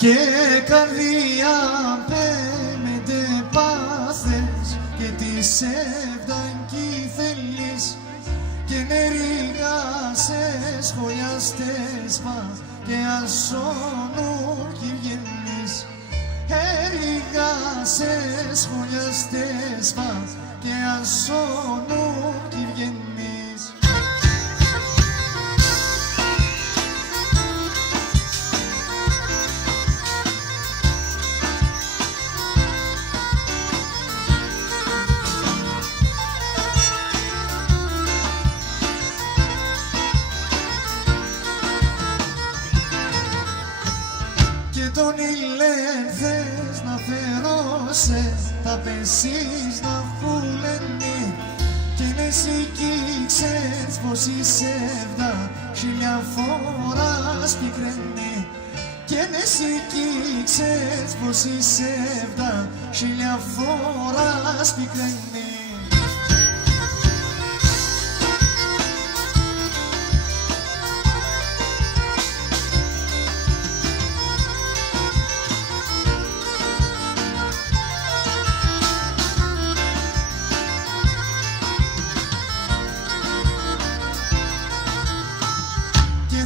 και καρδιά πέμεντε πάθες και τη σεβδανκή θέλεις και νερίγα σε σχολιάστες πας και ασώνου κι βγαίνεις. Ερίγα σε σχολιάστες πας και ασώνου κι βγαίνεις. Τον ηλένθες να φερώσαι, τα πεσείς να φουλένει και είναι εσύ κι ξέρεις πως η σεύδα χίλια φοράς πικραίνει και είναι εσύ κι ξέρεις πως η σεύδα χίλια φοράς πικραίνει.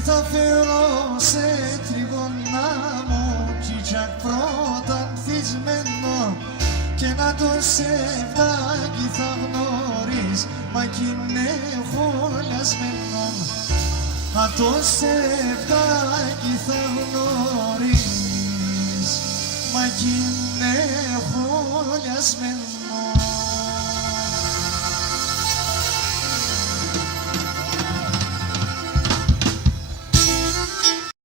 Θα φέρω σε τριγωνά μου τσιτσακ πρώτα ανθισμένο και να το σεβδάκι θα γνωρείς μα κι είναι χωλιασμένο. Να το σεβδάκι θα γνωρείς μα κι είναι χωλιασμένο.